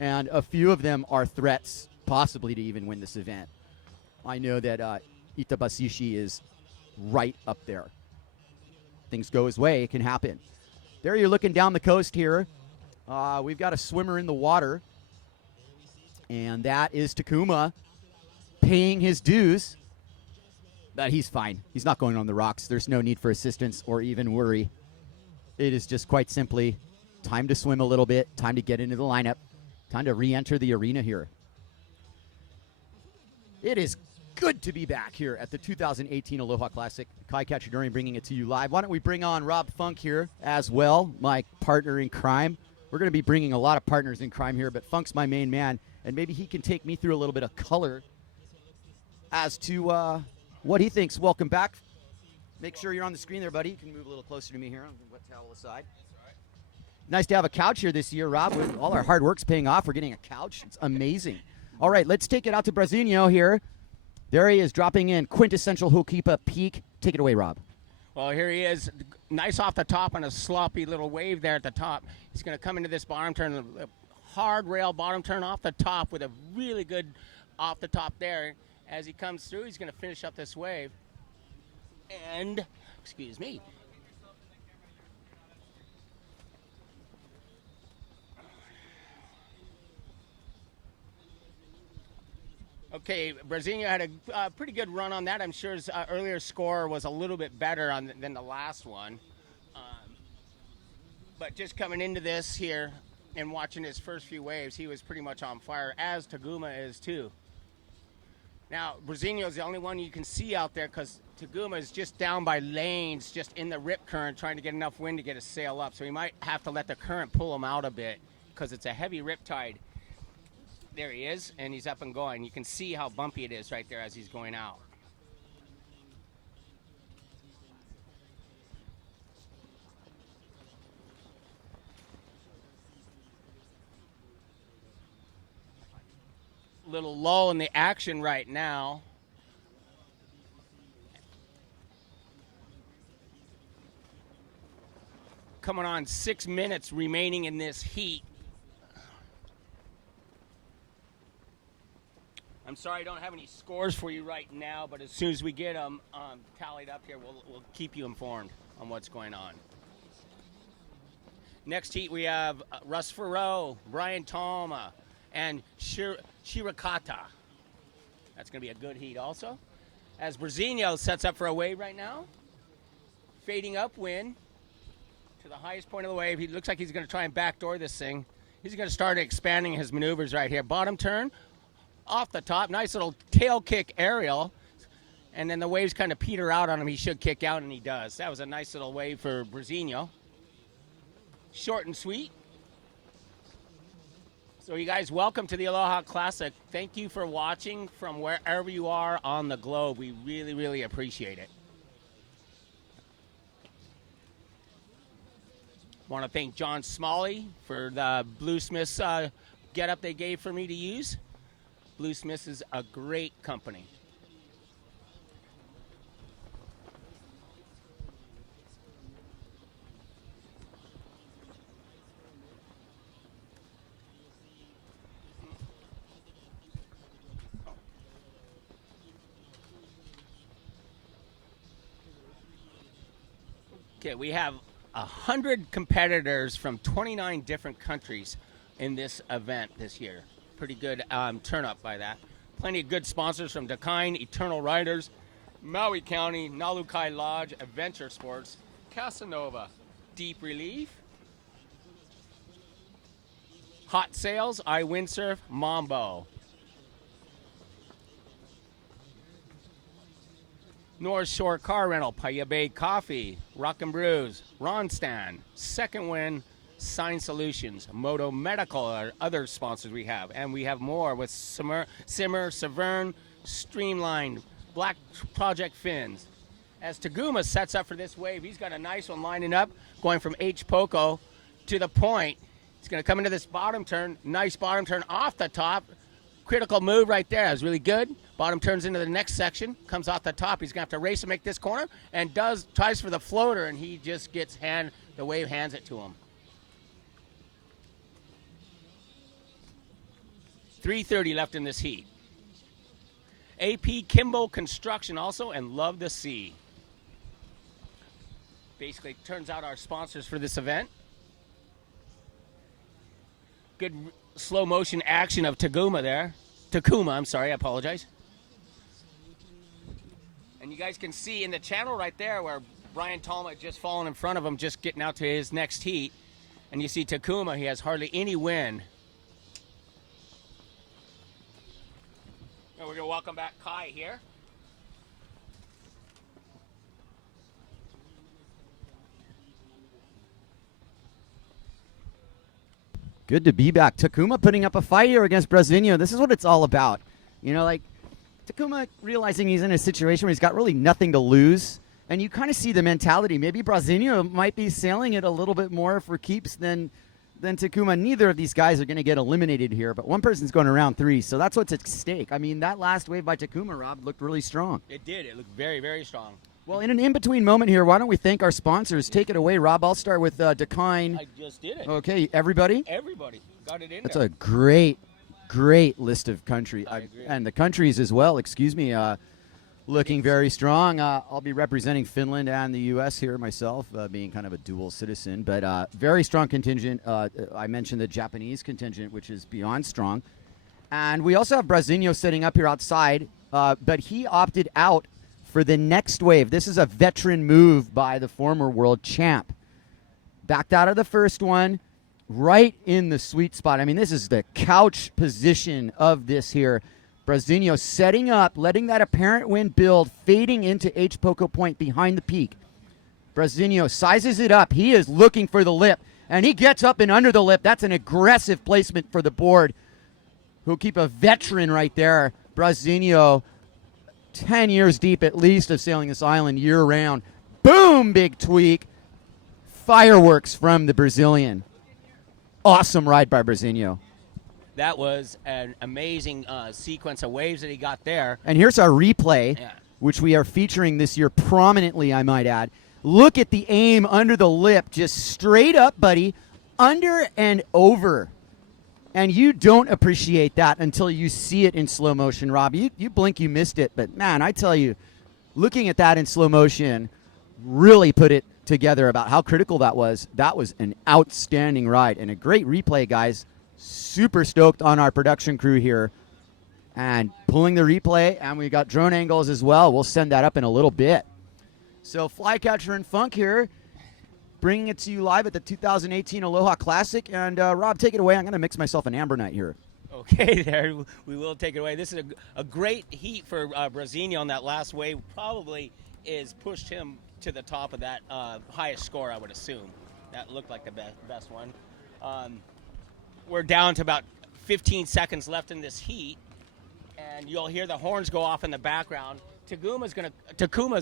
and a few of them are threats possibly to even win this event. I know that Itabasishi is right up there. Things go his way, it can happen. There you're looking down the coast here. We've got a swimmer in the water, and that is Takuma paying his dues. But he's fine. He's not going on the rocks. There's no need for assistance or even worry. It is just quite simply time to swim a little bit, time to get into the lineup, time to re-enter the arena here. It is good to be back here at the 2018 Aloha Classic. Kai Kachidorian bringing it to you live. Why don't we bring on Rob Funk here as well, my partner in crime. We're going to be bringing a lot of partners in crime here, but Funk's my main man, and maybe he can take me through a little bit of color as to what he thinks. Welcome back. Make sure you're on the screen there, buddy. You can move a little closer to me here. I'm going to wet towel aside. Nice to have a couch here this year, Rob. All our hard work's paying off. We're getting a couch. It's amazing. All right, let's take it out to Brazinho here. There he is, dropping in quintessential Hokipa peak. Take it away, Rob. Well, here he is, nice off the top on a sloppy little wave there at the top. He's going to come into this bottom turn, a hard rail bottom turn off the top with a really good off the top there. As he comes through, he's going to finish up this wave. And, excuse me. Okay, Brazinho had a pretty good run on that. I'm sure his earlier score was a little bit better than the last one. But just coming into this here and watching his first few waves, he was pretty much on fire, as Taguma is too. Now, Brazinho is the only one you can see out there because Taguma is just down by lanes, just in the rip current, trying to get enough wind to get a sail up. So he might have to let the current pull him out a bit because it's a heavy rip tide. There he is, and he's up and going. You can see how bumpy it is right there as he's going out. Little lull in the action right now. Coming on 6 minutes remaining in this heat. I'm sorry I don't have any scores for you right now, but as soon as we get them tallied up here, we'll keep you informed on what's going on. Next heat we have Russ Farrow, Brian Toma, and Shirakata. That's going to be a good heat also. As Brazinho sets up for a wave right now, fading upwind to the highest point of the wave. He looks like he's going to try and backdoor this thing. He's going to start expanding his maneuvers right here. Bottom turn, off the top, nice little tail kick aerial, and then the waves kind of peter out on him. He should kick out, and he does. That was a nice little wave for Brazinho. Short and sweet. So you guys, welcome to the Aloha Classic. Thank you for watching from wherever you are on the globe. We really, really appreciate it. Want to thank John Smalley for the Bluesmiths get-up they gave for me to use. Bluesmiths is a great company. Okay, we have 100 competitors from 29 different countries in this event this year. Pretty good turn up by that. Plenty of good sponsors from Dakine, Eternal Riders, Maui County, Nalukai Lodge, Adventure Sports, Casanova, Deep Relief, Hot Sails, iWindsurf, Mambo. North Shore Car Rental, Paya Bay Coffee, Rock and Brews, Ronstan, Second Wind, Sign Solutions, Moto Medical are other sponsors we have. And we have more with Simmer, Severn, Streamline, Black Project Fins. As Taguma sets up for this wave, he's got a nice one lining up, going from H. Poco to the point. He's going to come into this bottom turn, nice bottom turn off the top. Critical move right there. That was really good. Bottom turns into the next section, comes off the top. He's going to have to race to make this corner and tries for the floater, and he just gets the wave hands it to him. 3:30 left in this heat. AP Kimbo Construction also, and Love the Sea. Basically turns out our sponsors for this event. Good slow motion action of Takuma there. Takuma, I'm sorry, I apologize. And you guys can see in the channel right there where Brian Tallman just fallen in front of him, just getting out to his next heat. And you see Takuma, he has hardly any wind. And we're going to welcome back Kai here. Good to be back. Takuma putting up a fight here against Brazinho. This is what it's all about. You know, like Takuma realizing he's in a situation where he's got really nothing to lose. And you kind of see the mentality. Maybe Brazinho might be sailing it a little bit more for keeps than Takuma. Neither of these guys are going to get eliminated here, but one person's going to round 3. So that's what's at stake. I mean, that last wave by Takuma, Rob, looked really strong. It did. It looked very, very strong. Well, in an in-between moment here, why don't we thank our sponsors? Take it away, Rob. I'll start with Dakine. I just did it. Okay, everybody? Everybody got it in That's there. a great list of country. I agree. And the countries as well, excuse me, looking very strong. I'll be representing Finland and the U.S. here myself, being kind of a dual citizen. But very strong contingent. I mentioned the Japanese contingent, which is beyond strong. And we also have Brazinho sitting up here outside, but he opted out for the next wave. This is a veteran move by the former world champ. Backed out of the first one, right in the sweet spot. I mean, this is the couch position of this here. Brazinho setting up, letting that apparent wind build, fading into H. Poco Point behind the peak. Brazinho sizes it up. He is looking for the lip, and he gets up and under the lip. That's an aggressive placement for the board. Who'll keep a veteran right there. Brazinho, 10 years deep at least of sailing this island year-round. Boom, big tweak. Fireworks from the Brazilian. Awesome ride by Brazinho. That was an amazing sequence of waves that he got there. And here's our replay, Yeah. which we are featuring this year prominently, I might add. Look at the aim under the lip, just straight up, buddy, under and over. And you don't appreciate that until you see it in slow motion, Rob. You blink, you missed it. But, man, I tell you, looking at that in slow motion really put it together about how critical that was. That was an outstanding ride and a great replay, guys. Super stoked on our production crew here. And pulling the replay, and we got drone angles as well. We'll send that up in a little bit. So Flycatcher and Funk here, bringing it to you live at the 2018 Aloha Classic. And, Rob, take it away. I'm going to mix myself an amber night here. Okay, there, we will take it away. This is a great heat for Brazinho on that last wave. Probably is pushed him to the top of that highest score, I would assume. That looked like the best one. We're down to about 15 seconds left in this heat, and you'll hear the horns go off in the background. Takuma's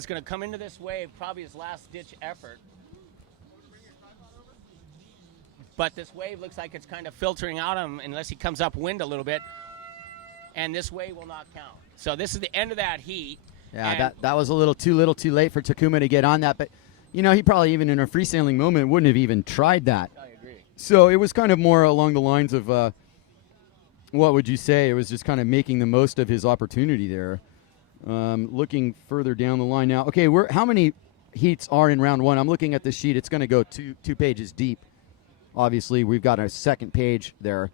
gonna come into this wave, probably his last-ditch effort. But this wave looks like it's kind of filtering out him unless he comes upwind a little bit, and this wave will not count. So this is the end of that heat. Yeah, that was a little too late for Takuma to get on that. But, you know, he probably even in a free sailing moment wouldn't have even tried that. I agree. So it was kind of more along the lines of, what would you say? It was just kind of making the most of his opportunity there. Looking further down the line now. Okay, how many heats are in round 1? I'm looking at the sheet. It's going to go two pages deep. Obviously, we've got a second page there.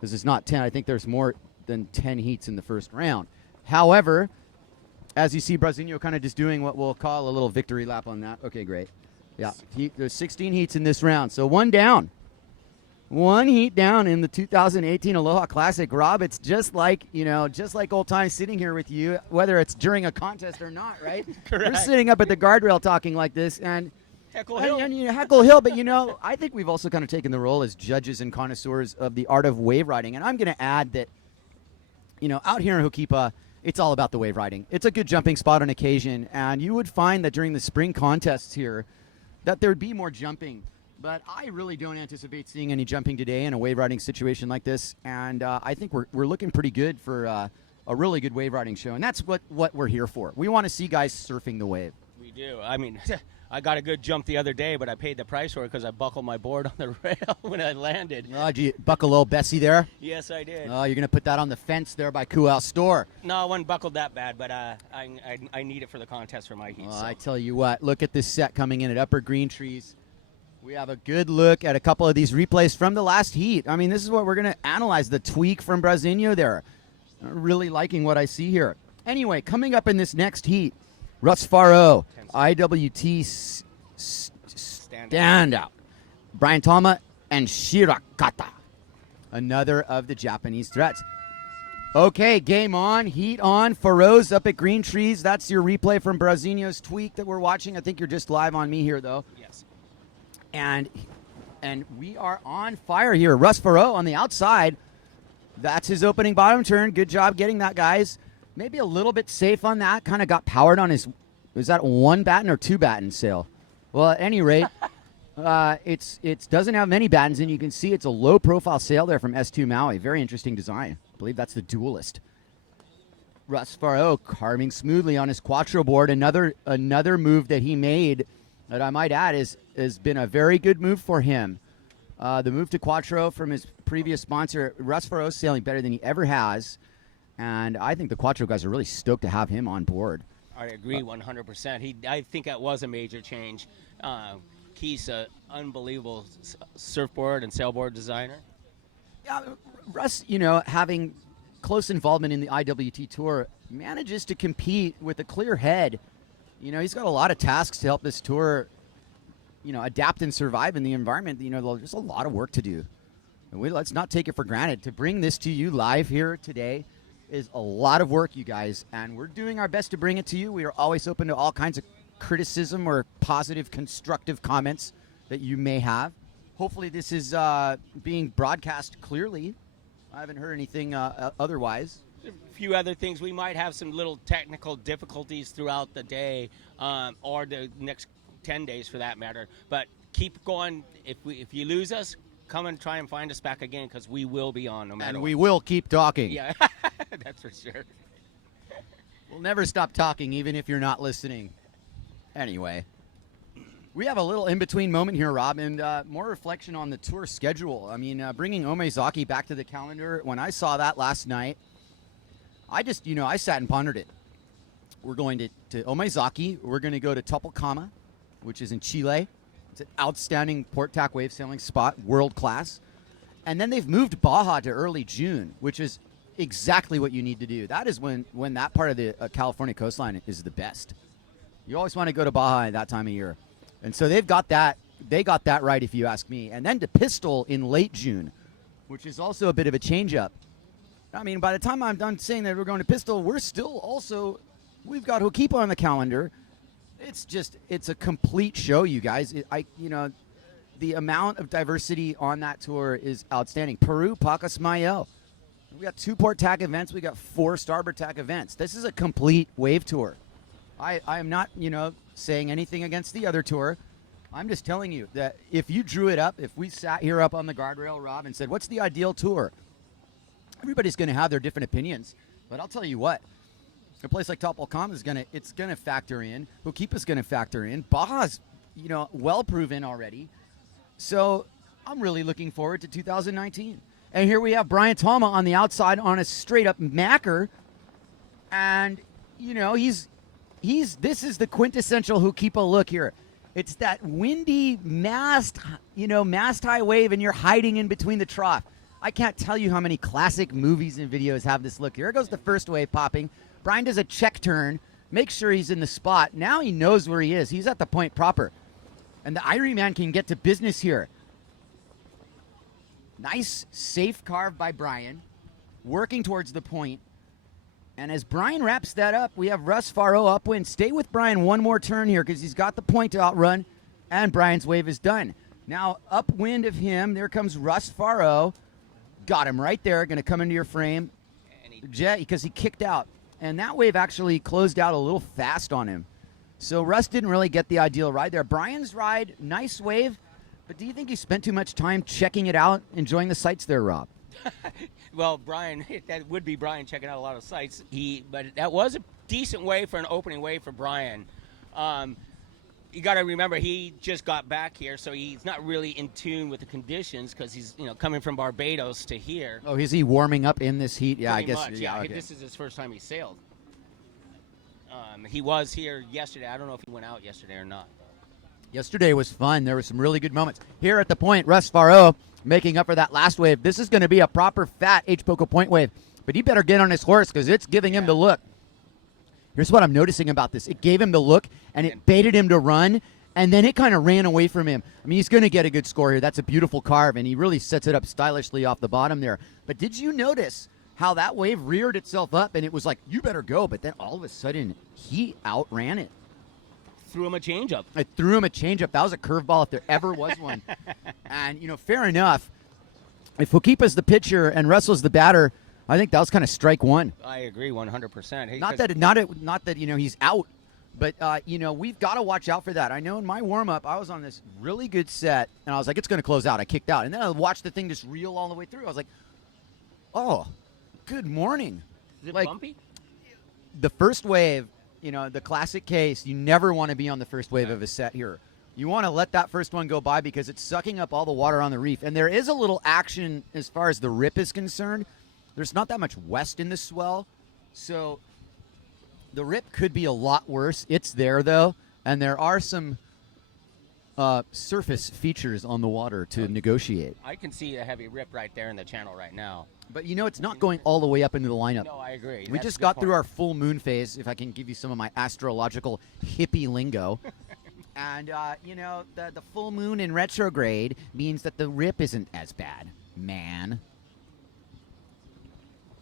This is not 10. I think there's more than 10 heats in the first round. However, as you see, Brazinho kind of just doing what we'll call a little victory lap on that. Okay, great. Yeah, there's 16 heats in this round. So one down. One heat down in the 2018 Aloha Classic. Rob, it's just like old times sitting here with you, whether it's during a contest or not, right? Correct. We're sitting up at the guardrail talking like this, and Heckle Hill. Heckle Hill, but I think we've also kind of taken the role as judges and connoisseurs of the art of wave riding. And I'm going to add that, out here in Hokipa, it's all about the wave riding. It's a good jumping spot on occasion, and you would find that during the spring contests here that there'd be more jumping. But I really don't anticipate seeing any jumping today in a wave riding situation like this, and I think we're looking pretty good for a really good wave riding show, and that's what we're here for. We want to see guys surfing the wave. We do. I mean, I got a good jump the other day, but I paid the price for it because I buckled my board on the rail when I landed. Oh, did you buckle old Bessie there? Yes, I did. Oh, you're going to put that on the fence there by Kual Store. No, I wasn't buckled that bad, but I need it for the contest for my heat. Well, so. I tell you what, look at this set coming in at Upper Green Trees. We have a good look at a couple of these replays from the last heat. I mean, this is what we're going to analyze, the tweak from Brasinho there. Really liking what I see here. Anyway, coming up in this next heat, Russ Faro, IWT standout. Brian Tama and Shirakata, another of the Japanese threats. Okay, game on, heat on. Faro's up at Green Trees. That's your replay from Brasinho's tweak that we're watching. I think you're just live on me here, though. Yes. And we are on fire here. Russ Faro on the outside. That's his opening bottom turn. Good job getting that, guys. Maybe a little bit safe on that. Kind of got powered on his, is that one batten or two batten sail? Well, at any rate, it doesn't have many battens, and you can see it's a low profile sail there from S2 Maui. Very interesting design. I believe that's the Duelist. Russ Faro carving smoothly on his Quattro board. Another move that he made that I might add has been a very good move for him. The move to Quattro from his previous sponsor, Russ Faro, sailing better than he ever has. And I think the Quattro guys are really stoked to have him on board. I agree 100%. I think that was a major change. He's an unbelievable surfboard and sailboard designer. Yeah, Russ, having close involvement in the IWT Tour, manages to compete with a clear head. He's got a lot of tasks to help this tour, adapt and survive in the environment. There's a lot of work to do. And let's not take it for granted. To bring this to you live here today is a lot of work, you guys, and we're doing our best to bring it to you. We are always open to all kinds of criticism or positive, constructive comments that you may have. Hopefully this is being broadcast clearly. I haven't heard anything otherwise. A few other things. We might have some little technical difficulties throughout the day or the next 10 days for that matter. But keep going. If you lose us, come and try and find us back again because we will be on no matter And what. we will keep talking. Yeah, that's for sure. We'll never stop talking even if you're not listening. Anyway, we have a little in-between moment here, Rob, and more reflection on the tour schedule. I mean, bringing Omezaki back to the calendar, when I saw that last night, I just, I sat and pondered it. We're going to Omezaki. We're going to go to Topolcama, which is in Chile. It's an outstanding port tack wave sailing spot, world class. And then they've moved Baja to early June, which is exactly what you need to do. That is when that part of the California coastline is the best. You always want to go to Baja at that time of year. And so they've got that. They got that right, if you ask me. And then to Pistol in late June, which is also a bit of a change-up. I mean, by the time I'm done saying that we're going to Pistol, we've got Hokipa on the calendar. It's a complete show, you guys. The amount of diversity on that tour is outstanding. Peru, Pacasmayo. We got 2 port tack events. We got 4 starboard tack events. This is a complete wave tour. I am not, saying anything against the other tour. I'm just telling you that if you drew it up, if we sat here up on the guardrail, Rob, and said, what's the ideal tour? Everybody's going to have their different opinions. But I'll tell you what. A place like Topolcama is going to factor in. Hokipa's going to factor in. Baja's, well proven already. So I'm really looking forward to 2019. And here we have Brian Tama on the outside on a straight up macker. And, this is the quintessential Hokipa look here. It's that windy mast high wave, and you're hiding in between the trough. I can't tell you how many classic movies and videos have this look. Here goes the first wave popping. Brian does a check turn, makes sure he's in the spot. Now he knows where he is. He's at the point proper. And the Irie man can get to business here. Nice, safe carve by Brian, working towards the point. And as Brian wraps that up, we have Russ Faro upwind. Stay with Brian one more turn here because he's got the point to outrun, and Brian's wave is done. Now, upwind of him, there comes Russ Faro. Got him right there, going to come into your frame. Because he kicked out. And that wave actually closed out a little fast on him. So Russ didn't really get the ideal ride there. Brian's ride, nice wave, but do you think he spent too much time checking it out, enjoying the sights there, Rob? Well, Brian, that would be Brian checking out a lot of sites. But that was a decent way for an opening wave for Brian. you got to remember, he just got back here, so he's not really in tune with the conditions because he's coming from Barbados to here. Oh, is he warming up in this heat? Yeah, Pretty I guess. much, Yeah, okay. This is his first time he sailed. He was here yesterday. I don't know if he went out yesterday or not. Yesterday was fun. There were some really good moments. Here at the point, Russ Faro making up for that last wave. This is going to be a proper fat H. Poco Point wave, but he better get on his horse because it's giving him the look. Here's what I'm noticing about this. It gave him the look, and it baited him to run, and then it kind of ran away from him. I mean, he's going to get a good score here. That's a beautiful carve, and he really sets it up stylishly off the bottom there. But did you notice how that wave reared itself up, and it was like, you better go, but then all of a sudden, he outran it. Threw him a changeup. I threw him a changeup. That was a curveball if there ever was one. And, fair enough. If Hokipa's the pitcher and Russell's the batter, I think that was kind of strike one. I agree 100%. Hey, not that he's out, but we've got to watch out for that. I know in my warm up I was on this really good set and I was like, it's going to close out. I kicked out, and then I watched the thing just reel all the way through. I was like, oh, good morning. Is it bumpy? The first wave, the classic case, you never want to be on the first wave of a set here. You want to let that first one go by because it's sucking up all the water on the reef, and there is a little action as far as the rip is concerned. There's not that much west in the swell, so the rip could be a lot worse. It's there, though, and there are some surface features on the water to negotiate. I can see a heavy rip right there in the channel right now. But, it's not going all the way up into the lineup. No, I agree. We just got through our full moon phase, if I can give you some of my astrological hippie lingo. And, the full moon in retrograde means that the rip isn't as bad, man.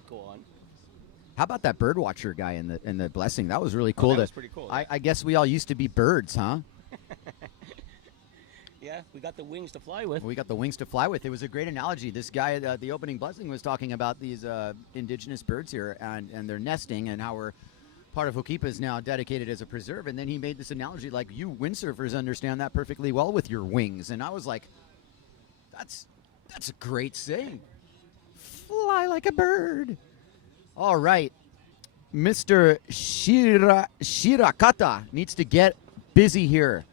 Go on. How about that bird watcher guy in the blessing? That was really cool. That was pretty cool. I guess we all used to be birds, huh? Yeah, we got the wings to fly with. We got the wings to fly with. It was a great analogy. This guy, the opening blessing, was talking about these indigenous birds here and their nesting and how we're part of Hokipa is now dedicated as a preserve. And then he made this analogy like, you windsurfers understand that perfectly well with your wings. And I was like, that's a great saying. Fly like a bird. All right. Mr. Shirakata needs to get busy here.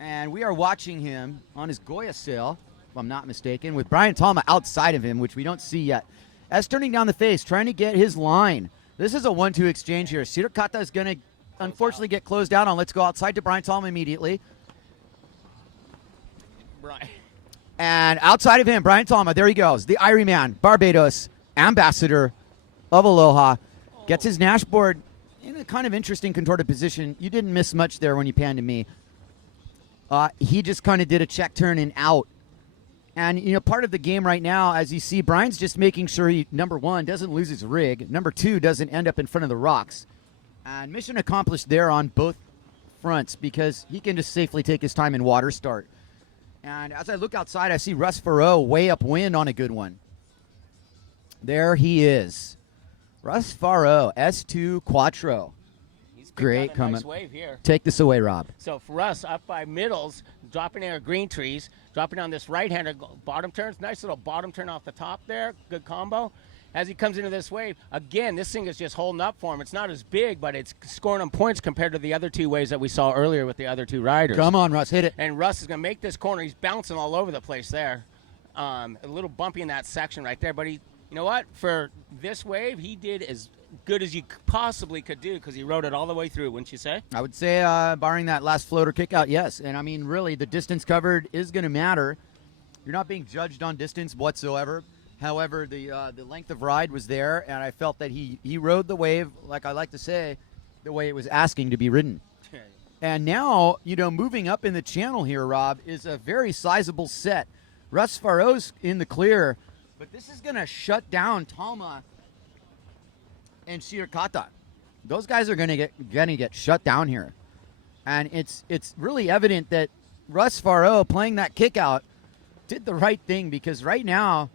And we are watching him on his Goya sail, if I'm not mistaken, with Brian Talma outside of him, which we don't see yet. As turning down the face, trying to get his line. This is a 1-2 exchange here. Shirakata is going to, unfortunately, get closed out on. Let's go outside to Brian Talma immediately. Brian. And outside of him, Brian Talma, there he goes. The Irie man, Barbados, ambassador of Aloha, gets his dashboard in a kind of interesting contorted position. You didn't miss much there when you panned to me. He just kind of did a check turn and out. And, part of the game right now, as you see, Brian's just making sure he, number one, doesn't lose his rig. Number two, doesn't end up in front of the rocks. And mission accomplished there on both fronts because he can just safely take his time in water start. And as I look outside, I see Russ Faro way upwind on a good one. There he is. Russ Faro, S2 Quattro. Great coming. Nice wave here. Take this away, Rob. So for us, up by middles, dropping in our green trees, dropping on this right-hander bottom turns. Nice little bottom turn off the top there. Good combo. As he comes into this wave, again, this thing is just holding up for him. It's not as big, but it's scoring him points compared to the other two waves that we saw earlier with the other two riders. Come on, Russ, hit it. And Russ is going to make this corner. He's bouncing all over the place there. A little bumpy in that section right there, but he, you know what? For this wave, he did as good as you possibly could do because he rode it all the way through, wouldn't you say? I would say, barring that last floater kick out, yes. And, I mean, really, the distance covered is going to matter. You're not being judged on distance whatsoever. However, the length of ride was there, and I felt that he rode the wave, like I like to say, the way it was asking to be ridden. And now, moving up in the channel here, Rob, is a very sizable set. Russ Faro's in the clear, but this is going to shut down Talma and Shirakata. Those guys are going to get shut down here. And it's really evident that Russ Faro playing that kick out did the right thing because right now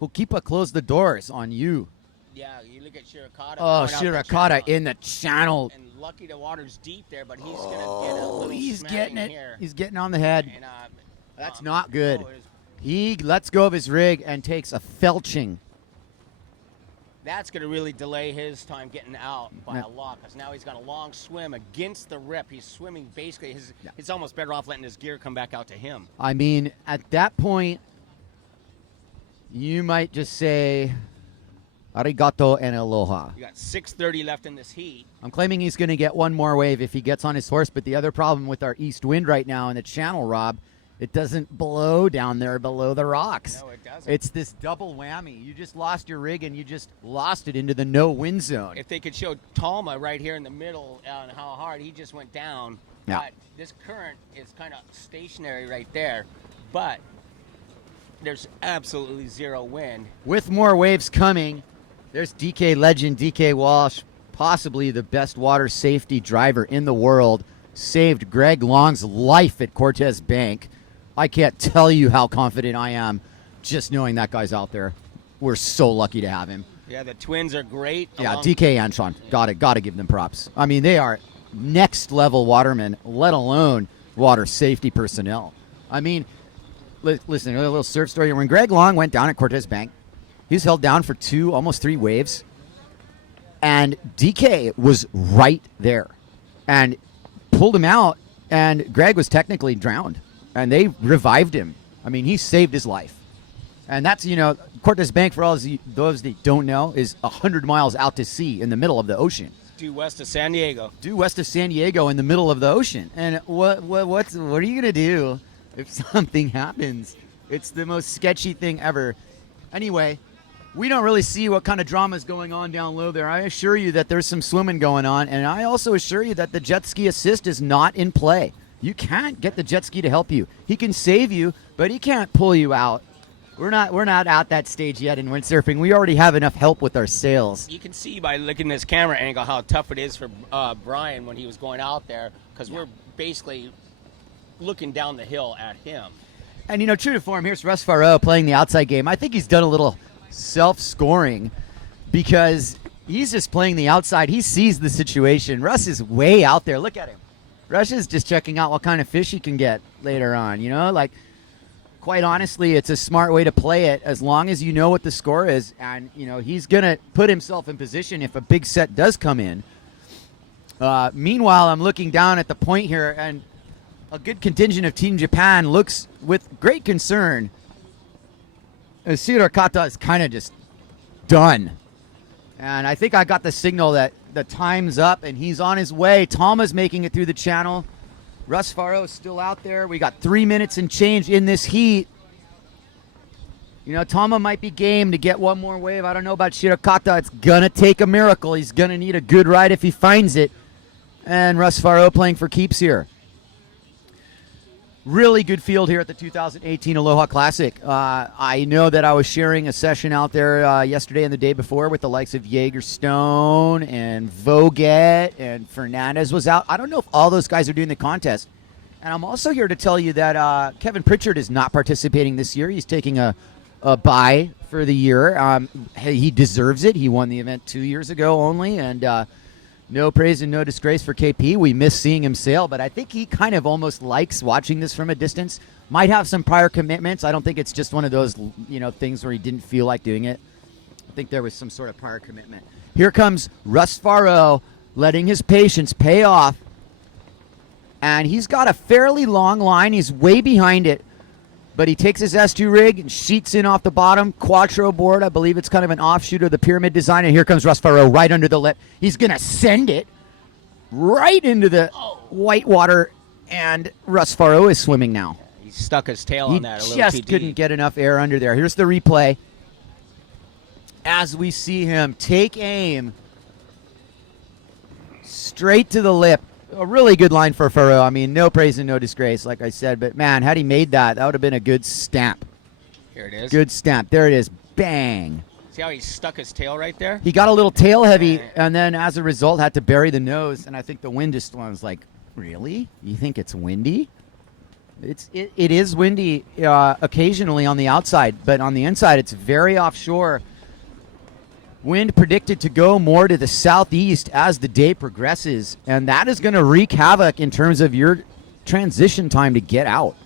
Hokipa closed the doors on you. Yeah, you look at Shirakata. Oh, Shirakata in the channel. And lucky the water's deep there, but he's going to get a little getting it. here. He's getting on the head. And, that's not good. Oh, he lets go of his rig and takes a felching. That's going to really delay his time getting out by Yeah. a lot, because now he's got a long swim against the rip. He's swimming basically. It's almost better off letting his gear come back out to him. I mean, at that point, you might just say, arigato and aloha. You got 6:30 left in this heat. I'm claiming he's going to get one more wave if he gets on his horse, but the other problem with our east wind right now in the channel, Rob, it doesn't blow down there below the rocks. No, it doesn't. It's this double whammy. You just lost your rig and you just lost it into the no wind zone. If they could show Talma right here in the middle and how hard he just went down. Yeah. But this current is kind of stationary right there, but there's absolutely zero wind. With more waves coming, there's DK legend DK Walsh, possibly the best water safety driver in the world, saved Greg Long's life at Cortez Bank. I can't tell you how confident I am just knowing that guy's out there. We're so lucky to have him. Yeah, the twins are great. Yeah, DK and Sean, gotta give them props. I mean, they are next level watermen, let alone water safety personnel. I mean, listen, a little surf story. When Greg Long went down at Cortez Bank, he was held down for 2, almost 3 waves, and DK was right there and pulled him out, and Greg was technically drowned, and they revived him. I mean, he saved his life. And that's, Cortez Bank, for all those that don't know, is 100 miles out to sea in the middle of the ocean. Due west of San Diego. Due west of San Diego in the middle of the ocean. And what are you going to do if something happens? It's the most sketchy thing ever. Anyway, we don't really see what kind of drama is going on down low there. I assure you that there's some swimming going on, and I also assure you that the jet ski assist is not in play. You can't get the jet ski to help you. He can save you, but he can't pull you out. We're not at that stage yet in windsurfing. We already have enough help with our sails. You can see by looking at this camera angle how tough it is for Brian when he was going out there, because we're basically looking down the hill at him. And, true to form, here's Russ Farrow playing the outside game. I think he's done a little self-scoring because he's just playing the outside. He sees the situation. Russ is way out there. Look at him. Russ is just checking out what kind of fish he can get later on, quite honestly, it's a smart way to play it as long as you know what the score is. And, he's going to put himself in position if a big set does come in. Meanwhile, I'm looking down at the point here, and a good contingent of Team Japan looks with great concern as Shirakata is kind of just done. And I think I got the signal that the time's up and he's on his way. Tama's making it through the channel. Russ Farrow is still out there. We got 3 minutes and change in this heat. Tama might be game to get one more wave. I don't know about Shirakata. It's going to take a miracle. He's going to need a good ride if he finds it. And Russ Farrow playing for keeps here. Really good field here at the 2018 Aloha Classic. I know that I was sharing a session out there yesterday and the day before with the likes of Jaeger Stone and Voget and Fernandez was out. I don't know if all those guys are doing the contest. And I'm also here to tell you that Kevin Pritchard is not participating this year. He's taking a bye for the year. He deserves it. He won the event 2 years ago only, and no praise and no disgrace for KP. We miss seeing him sail, but I think he kind of almost likes watching this from a distance. Might have some prior commitments. I don't think it's just one of those, things where he didn't feel like doing it. I think there was some sort of prior commitment. Here comes Russ Farrow letting his patience pay off. And he's got a fairly long line. He's way behind it. But he takes his S2 rig and sheets in off the bottom. Quattro board, I believe it's kind of an offshoot of the pyramid design. And here comes Russ Farrow right under the lip. He's going to send it right into the white water. And Russ Farrow is swimming now. He stuck his tail on that a little too just deep. couldn't get enough air under there. Here's the replay. As we see him take aim straight to the lip. A really good line for Farrow. I mean, no praise and no disgrace, like I said. But, man, had he made that, that would have been a good stamp. Here it is. Good stamp. There it is. Bang. See how he stuck his tail right there? He got a little tail heavy, and then as a result had to bury the nose. And I think the wind just was like, really? You think it's windy? It is windy occasionally on the outside, but on the inside it's very offshore. Wind predicted to go more to the southeast as the day progresses, and that is going to wreak havoc in terms of your transition time to get out.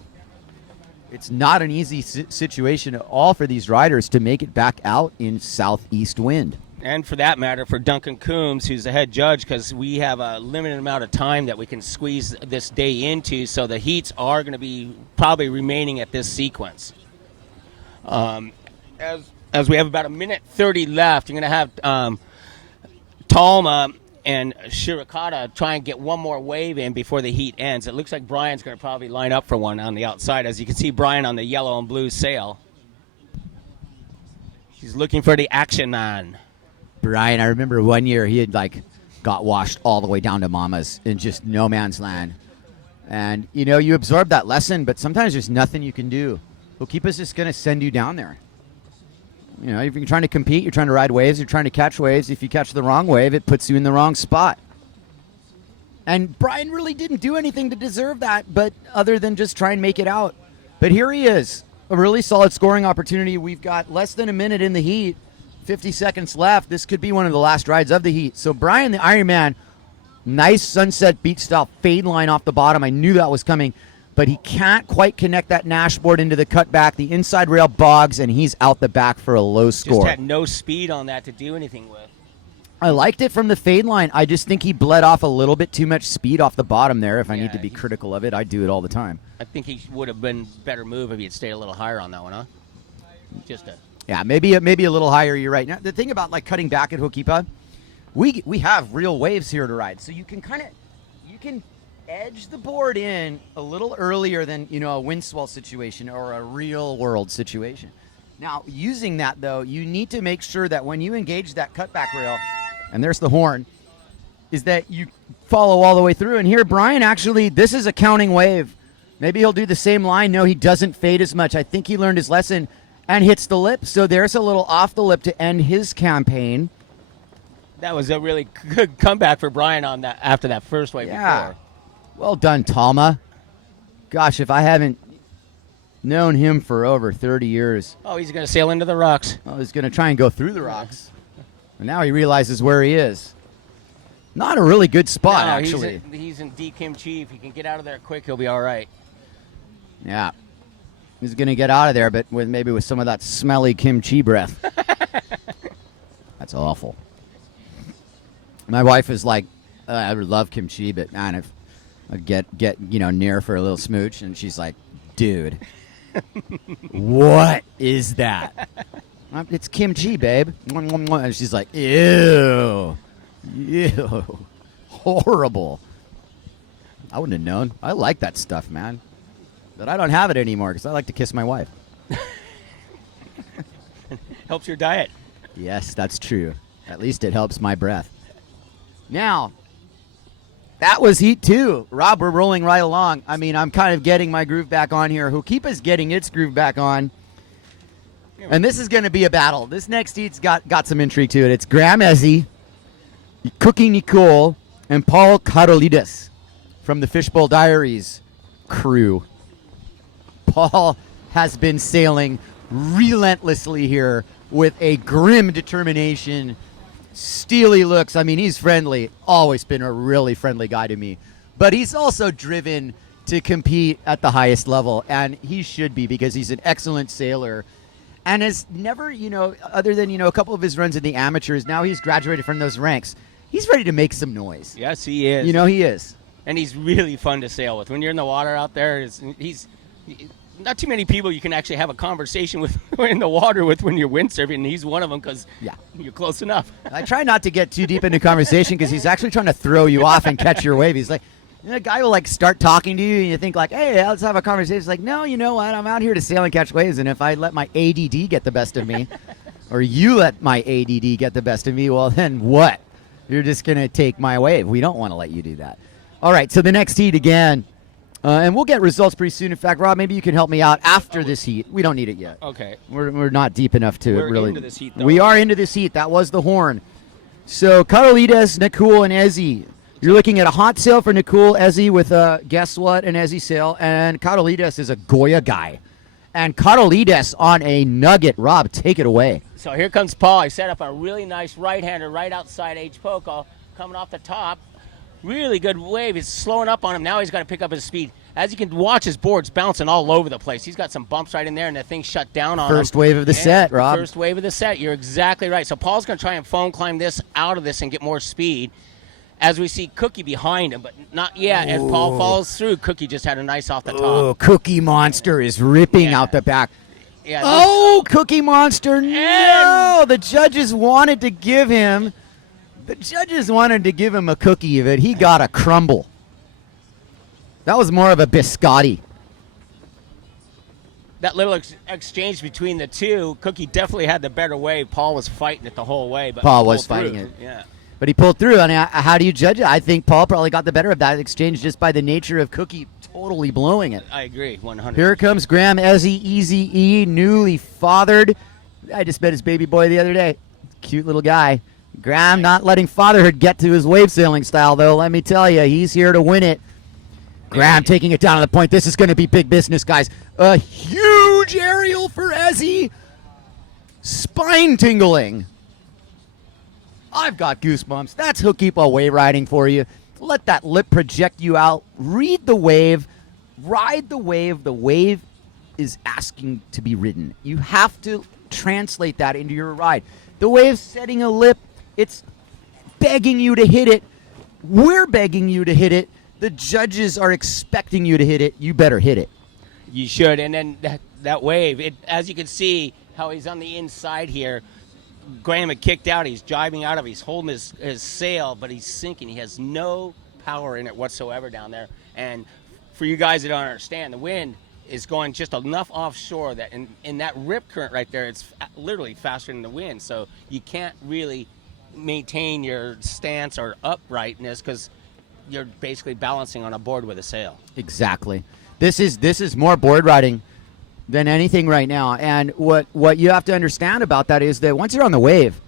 It's not an easy situation at all for these riders to make it back out in southeast wind. And for that matter, for Duncan Coombs, who's the head judge, because we have a limited amount of time that we can squeeze this day into, so the heats are going to be probably remaining at this sequence. As we have about a minute 30 left, you're going to have Talma and Shirokata try and get one more wave in before the heat ends. It looks like Brian's going to probably line up for one on the outside. As you can see, Brian on the yellow and blue sail. He's looking for the action on. Brian, I remember one year he had got washed all the way down to Mama's in just no man's land. And, you absorb that lesson, but sometimes there's nothing you can do. Hokipa's just going to send you down there. If you're trying to compete, you're trying to ride waves, you're trying to catch waves. If you catch the wrong wave, it puts you in the wrong spot. And Brian really didn't do anything to deserve that, but other than just try and make it out. But here he is, a really solid scoring opportunity. We've got less than a minute in the heat, 50 seconds left. This could be one of the last rides of the heat. So Brian, the Ironman, nice sunset beach style fade line off the bottom. I knew that was coming, but he can't quite connect that Nash board into the cutback. The inside rail bogs, and he's out the back for a low score. Just had no speed on that to do anything with. I liked it from the fade line. I just think he bled off a little bit too much speed off the bottom there. If I need to be critical of it, I do it all the time. I think he would have been better move if he had stayed a little higher on that one, huh? Yeah, maybe a little higher. You're right. Now the thing about cutting back at Hokipa, we have real waves here to ride, so you can edge the board in a little earlier than a wind swell situation or a real world situation. Now using that though, you need to make sure that when you engage that cutback rail, and there's the horn, is that you follow all the way through. And here, Brian, actually, this is a counting wave. Maybe he'll do the same line. No, he doesn't fade as much. I think he learned his lesson and hits the lip. So there's a little off the lip to end his campaign. That was a really good comeback for Brian on that after that first wave before. Well done, Talma. Gosh, if I haven't known him for over 30 years. Oh, he's going to sail into the rocks. Oh, he's going to try and go through the rocks. And now he realizes where he is. Not a really good spot, actually. He's in D Kimchi. If he can get out of there quick, he'll be all right. Yeah. He's going to get out of there, but maybe with some of that smelly kimchi breath. That's awful. My wife is like, I would love kimchi, but man, if I'd get near for a little smooch, and she's like, dude, what is that? It's kimchi, babe. And she's like, ew, horrible. I wouldn't have known. I like that stuff, man. But I don't have it anymore because I like to kiss my wife. Helps your diet. Yes, that's true. At least it helps my breath. Now, that was heat 2. Rob, we're rolling right along. I mean, I'm kind of getting my groove back on here. Hokipa's getting its groove back on. And this is going to be a battle. This next heat's got some intrigue to it. It's Graham Ezzy, Cookie Nicole, and Paul Karolidis from the Fishbowl Diaries crew. Paul has been sailing relentlessly here with a grim determination, steely looks. I mean, he's friendly. Always been a really friendly guy to me. But he's also driven to compete at the highest level, and he should be because he's an excellent sailor. And has never, other than, a couple of his runs in the amateurs, now he's graduated from those ranks. He's ready to make some noise. Yes, he is. He is. And he's really fun to sail with. When you're in the water out there, he's not too many people you can actually have a conversation with in the water with when you're windsurfing, and he's one of them because you're close enough. I try not to get too deep into conversation because he's actually trying to throw you off and catch your wave. He's like, a guy will start talking to you and you think hey, let's have a conversation. It's like, no, you know what? I'm out here to sail and catch waves, and if I let my ADD get the best of me or you let my ADD get the best of me, well, then what? You're just going to take my wave. We don't want to let you do that. All right, so the next heat again, and we'll get results pretty soon. In fact, Rob, maybe you can help me out after this heat. We don't need it yet. Okay. We're not deep enough to really. We're into this heat, though. We are into this heat. That was the horn. So Karolides, Nakul, and Ezzy. You're looking at a hot sail for Nakul, Ezzy with guess what, an Ezzy sail, and Karolides is a Goya guy. And Karolides on a nugget. Rob, take it away. So here comes Paul. He set up a really nice right-hander right outside H. Poco, coming off the top. Really good wave. He's slowing up on him. Now he's got to pick up his speed. as you can watch, his board's bouncing all over the place. He's got some bumps right in there, and the thing shut down on him. First wave of the set, Rob. First wave of the set. You're exactly right. So Paul's going to try and foam climb this out of this and get more speed. As we see Cookie behind him, but not yet. And Paul follows through. Cookie just had a nice off the top. Oh, Cookie Monster is ripping out the back. Yeah, Cookie Monster, no! The judges wanted to give him a cookie, but he got a crumble. That was more of a biscotti. That little exchange between the two, Cookie definitely had the better wave. Paul was fighting it the whole way. But Paul was fighting it. Yeah. But he pulled through. And how do you judge it? I think Paul probably got the better of that exchange just by the nature of Cookie totally blowing it. I agree, 100%. Here comes Graham Ezzy, Easy E, newly fathered. I just met his baby boy the other day. Cute little guy. Graham not letting fatherhood get to his wave sailing style, though. Let me tell you, he's here to win it. Graham taking it down to the point. This is going to be big business, guys. A huge aerial for Ezzy. Spine tingling. I've got goosebumps. That's Hookipa wave riding for you. Let that lip project you out. Read the wave. Ride the wave. The wave is asking to be ridden. You have to translate that into your ride. The wave's setting a lip. It's begging you to hit it. We're begging you to hit it. The judges are expecting you to hit it. You better hit it. You should. And then that wave, as you can see how he's on the inside here, Graham had kicked out. He's jiving out of it. He's holding his sail, but he's sinking. He has no power in it whatsoever down there. And for you guys that don't understand, the wind is going just enough offshore that in that rip current right there, it's literally faster than the wind. So you can't really maintain your stance or uprightness because you're basically balancing on a board with a sail. Exactly. This is more board riding than anything right now. And what you have to understand about that is that once you're on the wave,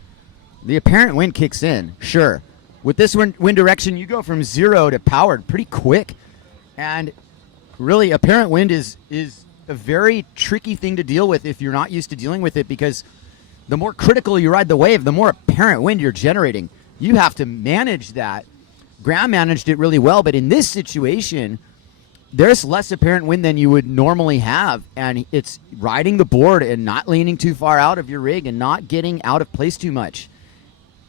the apparent wind kicks in. Sure. With this wind direction, you go from 0 to powered pretty quick. And really, apparent wind is a very tricky thing to deal with if you're not used to dealing with it, because the more critical you ride the wave, the more apparent wind you're generating. You have to manage that. Graham managed it really well, but in this situation, there's less apparent wind than you would normally have, and it's riding the board and not leaning too far out of your rig and not getting out of place too much.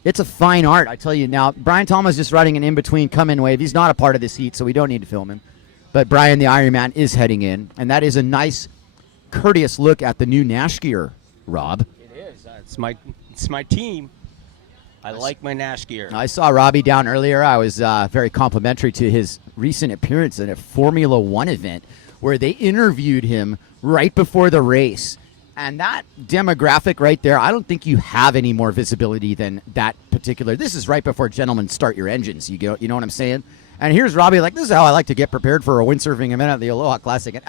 It's a fine art, I tell you. Now, Brian Thomas is just riding an in-between come-in wave. He's not a part of this heat, so we don't need to film him. But Brian the Ironman is heading in, and that is a nice, courteous look at the new Nash gear, Rob. It is. It's my team. I like my Nash gear. I saw Robbie down earlier. I was very complimentary to his recent appearance at a Formula One event where they interviewed him right before the race. And that demographic right there, I don't think you have any more visibility than that particular. This is right before Gentlemen Start Your Engines. You know what I'm saying? And here's Robbie like, this is how I like to get prepared for a windsurfing event at the Aloha Classic. And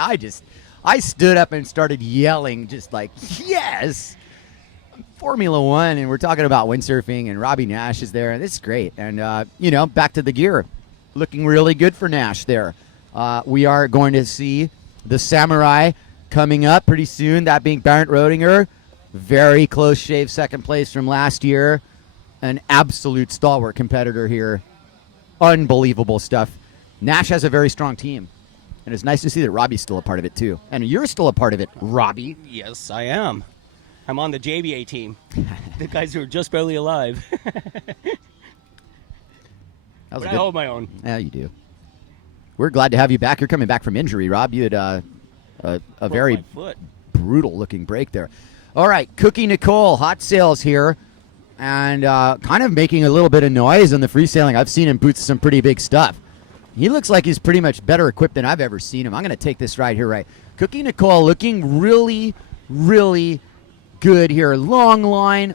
I stood up and started yelling just like, yes! Formula One, and we're talking about windsurfing, and Robbie Nash is there, and it's great. And, back to the gear. Looking really good for Nash there. We are going to see the Samurai coming up pretty soon, that being Barrett Rodinger. Very close shave second place from last year. An absolute stalwart competitor here. Unbelievable stuff. Nash has a very strong team, and it's nice to see that Robbie's still a part of it, too. And you're still a part of it, Robbie. Yes, I am. I'm on the JBA team. The guys who are just barely alive. But I hold my own. Yeah, you do. We're glad to have you back. You're coming back from injury, Rob. You had a very brutal-looking break there. All right, Cookie Nicole, hot sails here, and kind of making a little bit of noise on the free sailing. I've seen him boot some pretty big stuff. He looks like he's pretty much better equipped than I've ever seen him. I'm going to take this right here, right. Cookie Nicole looking really, really good here. Long line,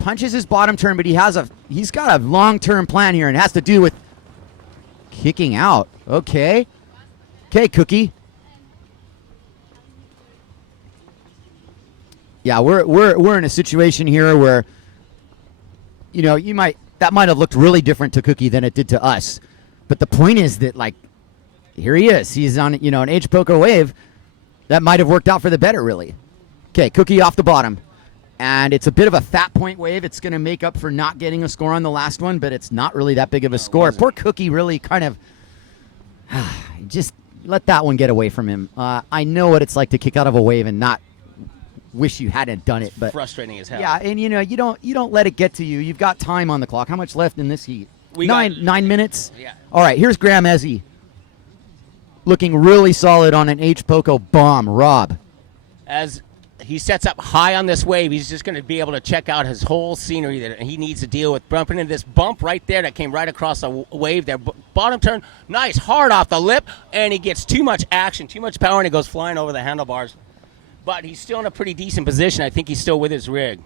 punches his bottom turn, but he's got a long-term plan here, and it has to do with kicking out. Okay, Cookie. Yeah, we're in a situation here where, that might have looked really different to Cookie than it did to us, but the point is that here he is. He's on an H poker wave that might have worked out for the better, really. Okay, Cookie off the bottom. And it's a bit of a fat point wave. It's going to make up for not getting a score on the last one, but it's not really that big of a score. Poor Cookie really kind of just let that one get away from him. I know what it's like to kick out of a wave and not wish you hadn't done it, but Frustrating as hell. yeah, and you don't let it get to you. You've got time on the clock. How much left in this heat? We nine got- 9 minutes. Yeah. All right, here's Graham Ezzy, looking really solid on an H Poco bomb. Rob, As he sets up high on this wave, he's just going to be able to check out his whole scenery that he needs to deal with. Bumping into this bump right there that came right across the wave there. Bottom turn, nice, hard off the lip, and he gets too much action, too much power, and he goes flying over the handlebars. But he's still in a pretty decent position. I think he's still with his rig.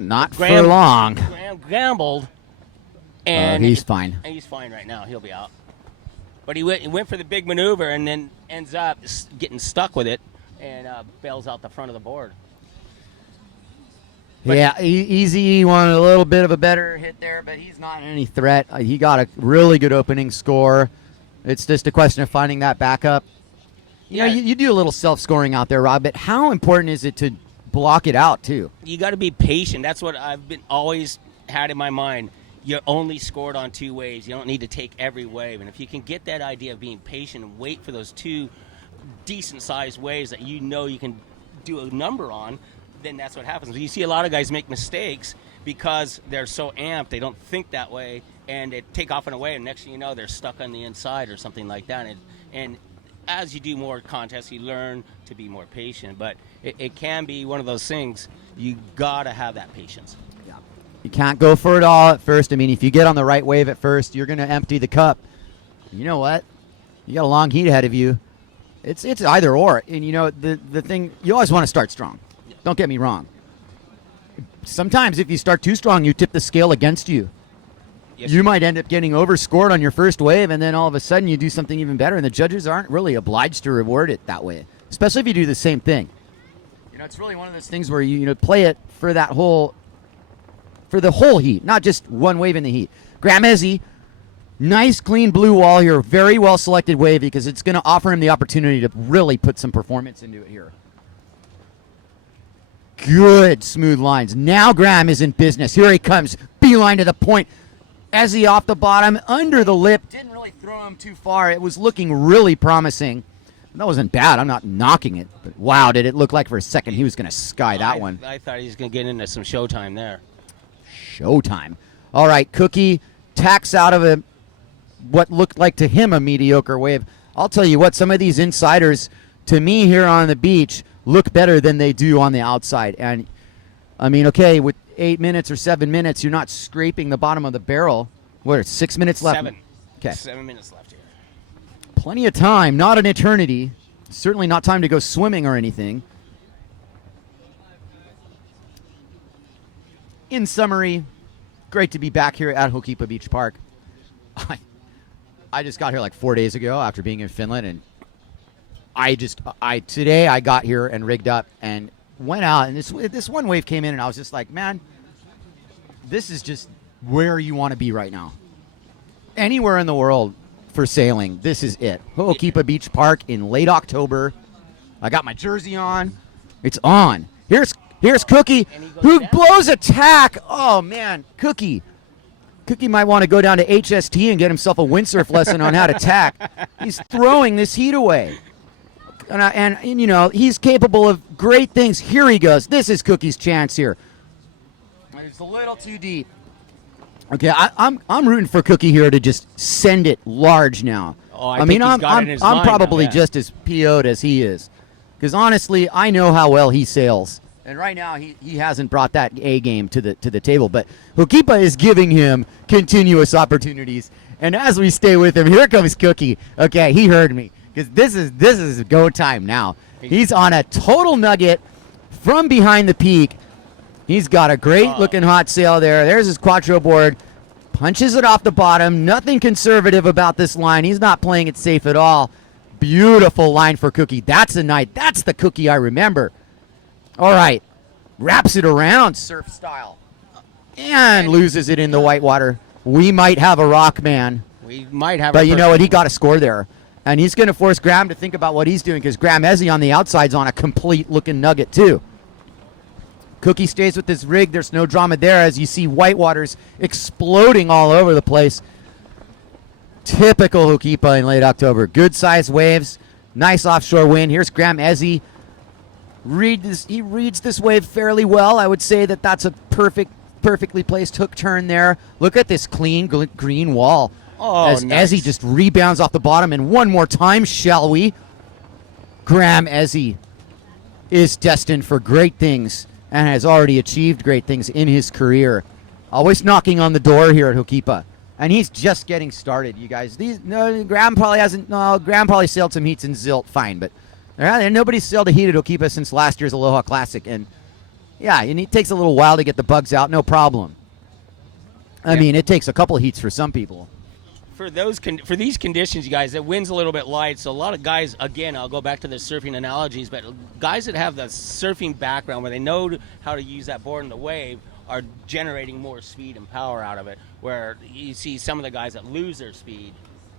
not for long. Graham gambled, and He's fine. And he's fine right now. He'll be out. But he went for the big maneuver and then ends up getting stuck with it and bails out the front of the board. But Yeah, Easy wanted a little bit of a better hit there, but he's not any threat. He got a really good opening score. It's just a question of finding that backup. You know, Yeah. you do a little self-scoring out there, Rob, but how important is it to block it out, too? You got to be patient. That's what I've been always had in my mind. You're only scored on 2 waves. You don't need to take every wave. And if you can get that idea of being patient and wait for those 2 decent-sized waves that you know you can do a number on, then that's what happens. You see a lot of guys make mistakes because they're so amped, they don't think that way, and they take off in a wave, and next thing you know, they're stuck on the inside or something like that. And as you do more contests, you learn to be more patient. But it can be one of those things. You got to have that patience. You can't go for it all at first. I mean, if you get on the right wave at first, you're going to empty the cup. You know what? You got a long heat ahead of you. It's either or. And, you know, the thing, you always want to start strong. Don't get me wrong. Sometimes if you start too strong, you tip the scale against you. Yes. You might end up getting overscored on your first wave, and then all of a sudden you do something even better, and the judges aren't really obliged to reward it that way, especially if you do the same thing. You know, it's really one of those things where you play it for the whole heat, not just one wave in the heat. Graham Ezzy, nice clean blue wall here, very well selected wave because it's going to offer him the opportunity to really put some performance into it here. Good smooth lines. Now Graham is in business. Here he comes, beeline to the point. Ezzy off the bottom, under the lip. Didn't really throw him too far. It was looking really promising. That wasn't bad. I'm not knocking it. But wow, did it look like for a second he was going to sky that one. I thought he was going to get into some showtime there. Showtime. All right, Cookie tacks out of what looked like to him a mediocre wave. I'll tell you what, some of these insiders, to me here on the beach, look better than they do on the outside. And, I mean, okay, with 8 minutes or 7 minutes, you're not scraping the bottom of the barrel. What, 6 minutes left? 7. Okay. 7 minutes left here. Plenty of time, not an eternity. Certainly not time to go swimming or anything. In summary, great to be back here at Hokipa Beach Park. I just got here like 4 days ago after being in Finland, and today I got here and rigged up and went out, and this one wave came in, and I was just like, man, this is just where you want to be right now. Anywhere in the world for sailing, this is it. Ho'okipa Beach Park in late October. I got my jersey on. It's on. Here's Cookie, who blows a tack. Oh, man, Cookie might want to go down to HST and get himself a windsurf lesson on how to tack. He's throwing this heat away. And you know, he's capable of great things. Here he goes. This is Cookie's chance here. It's a little too deep. Okay, I'm rooting for Cookie here to just send it large now. Oh, I think he's got it in his I'm mind now, probably yeah. just as PO'd as he is. Because honestly, I know how well he sails. And right now, he hasn't brought that A game to the table. But Hokipa is giving him continuous opportunities. And as we stay with him, here comes Cookie. Okay, he heard me. Because this is go time now. He's on a total nugget from behind the peak. He's got a great looking hot sail there. There's his quattro board. Punches it off the bottom. Nothing conservative about this line. He's not playing it safe at all. Beautiful line for Cookie. That's the night. That's the Cookie I remember. All right. Wraps it around surf style. And loses it in the white water. We might have a rock, man. We might have. But you know what? He got a score there. And he's going to force Graham to think about what he's doing because Graham Ezzy on the outside's on a complete-looking nugget, too. Cookie stays with his rig. There's no drama there as you see white waters exploding all over the place. Typical Hokipa in late October. Good sized waves, nice offshore wind. Here's Graham Ezzy. He reads this wave fairly well. I would say that that's a perfectly placed hook turn there. Look at this clean green wall. Oh, as nice. Ezzy just rebounds off the bottom. And one more time, shall we? Graham Ezzy is destined for great things and has already achieved great things in his career. Always knocking on the door here at Hokipa. And he's just getting started, you guys. Graham probably sailed some heats in Zilt, fine, but nobody's sailed a heat at Hokipa since last year's Aloha Classic. And yeah, it takes a little while to get the bugs out, no problem. I mean, it takes a couple of heats for some people. For these conditions, you guys, the wind's a little bit light, so a lot of guys, again, I'll go back to the surfing analogies, but guys that have the surfing background where they know how to use that board in the wave are generating more speed and power out of it, where you see some of the guys that lose their speed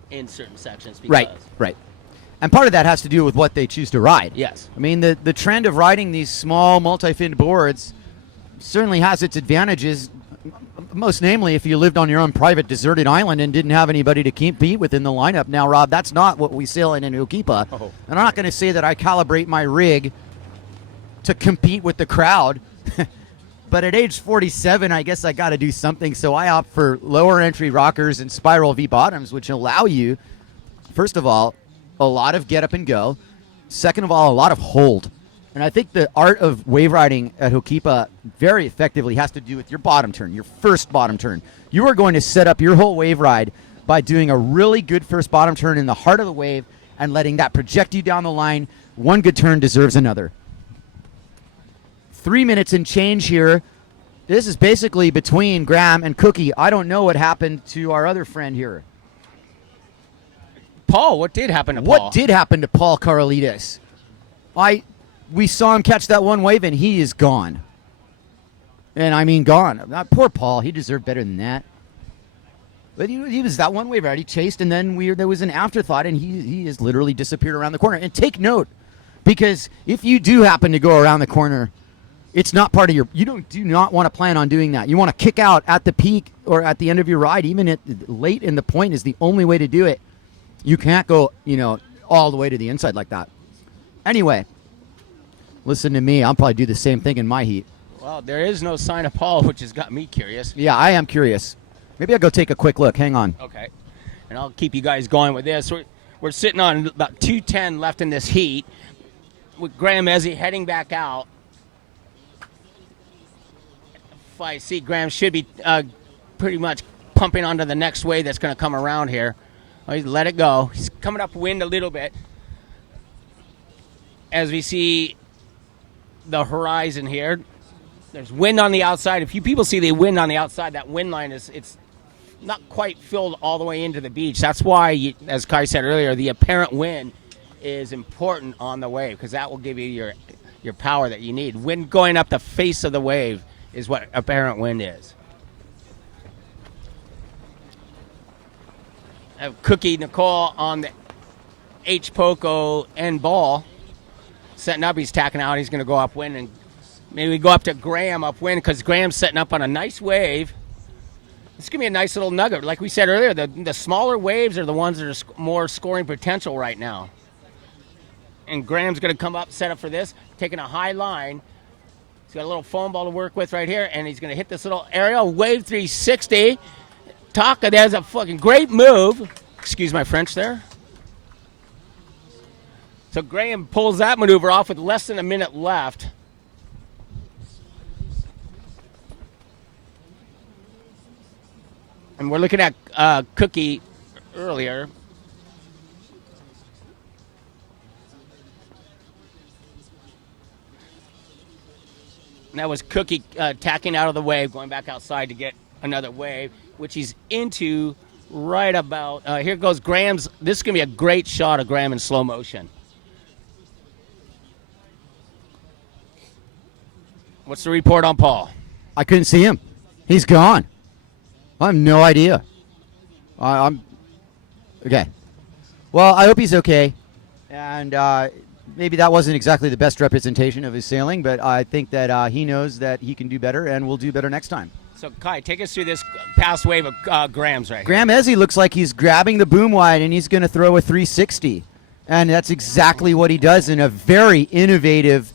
in certain sections. Because, Right. And part of that has to do with what they choose to ride. Yes. I mean, the trend of riding these small multi-finned boards certainly has its advantages, most namely if you lived on your own private deserted island and didn't have anybody to compete with in the lineup. Now, Rob, that's not what we sail in Hokipa. Oh. And I'm not going to say that I calibrate my rig to compete with the crowd. But at age 47, I guess I got to do something. So I opt for lower entry rockers and spiral V bottoms, which allow you, first of all, a lot of get up and go. Second of all, a lot of hold. And I think the art of wave riding at Hokipa very effectively has to do with your bottom turn, your first bottom turn. You are going to set up your whole wave ride by doing a really good first bottom turn in the heart of the wave and letting that project you down the line. One good turn deserves another. 3 minutes and change here. This is basically between Graham and Cookie. I don't know what happened to our other friend here. Paul, what did happen to Paul? What did happen to Paul Karolides? We saw him catch that one wave, and he is gone. And I mean gone. Poor Paul. He deserved better than that. But he was that one wave ride. He chased, and then there was an afterthought, and he has literally disappeared around the corner. And take note, because if you do happen to go around the corner, it's not part of do not want to plan on doing that. You want to kick out at the peak or at the end of your ride, even at late in the point is the only way to do it. You can't go, all the way to the inside like that. Anyway, listen to me. I'll probably do the same thing in my heat. Well, there is no sign of Paul, which has got me curious. Yeah, I am curious. Maybe I'll go take a quick look. Hang on. Okay. And I'll keep you guys going with this. We're sitting on about 2:10 left in this heat with Graham Ezzy heading back out. If I see Graham should be pretty much pumping onto the next wave that's going to come around here. Oh, he's let it go. He's coming upwind a little bit. As we see the horizon here, there's wind on the outside. If you people see the wind on the outside, that wind line it's not quite filled all the way into the beach. That's why, as Kai said earlier, the apparent wind is important on the wave because that will give you your power that you need. Wind going up the face of the wave is what apparent wind is. I have Cookie Nicole on the H Poco end ball. Setting up, he's tacking out. He's going to go upwind, and maybe we go up to Graham upwind because Graham's setting up on a nice wave. This is going to be a nice little nugget. Like we said earlier, the smaller waves are the ones that are more scoring potential right now. And Graham's going to come up, set up for this, taking a high line. He's got a little foam ball to work with right here, and he's going to hit this little aerial wave 360. Taka, there's a fucking great move. Excuse my French there. So Graham pulls that maneuver off with less than a minute left. And we're looking at Cookie earlier. And that was Cookie tacking out of the wave, going back outside to get another wave, which he's into right about. Here goes Graham's. This is going to be a great shot of Graham in slow motion. What's the report on Paul? I couldn't see him. He's gone. I have no idea. I'm okay. Well, I hope he's okay. And maybe that wasn't exactly the best representation of his sailing, but I think that he knows that he can do better and will do better next time. So, Kai, take us through this past wave of Grams right here. Graham Ezzy looks like he's grabbing the boom wide and he's going to throw a 360. And that's exactly what he does in a very innovative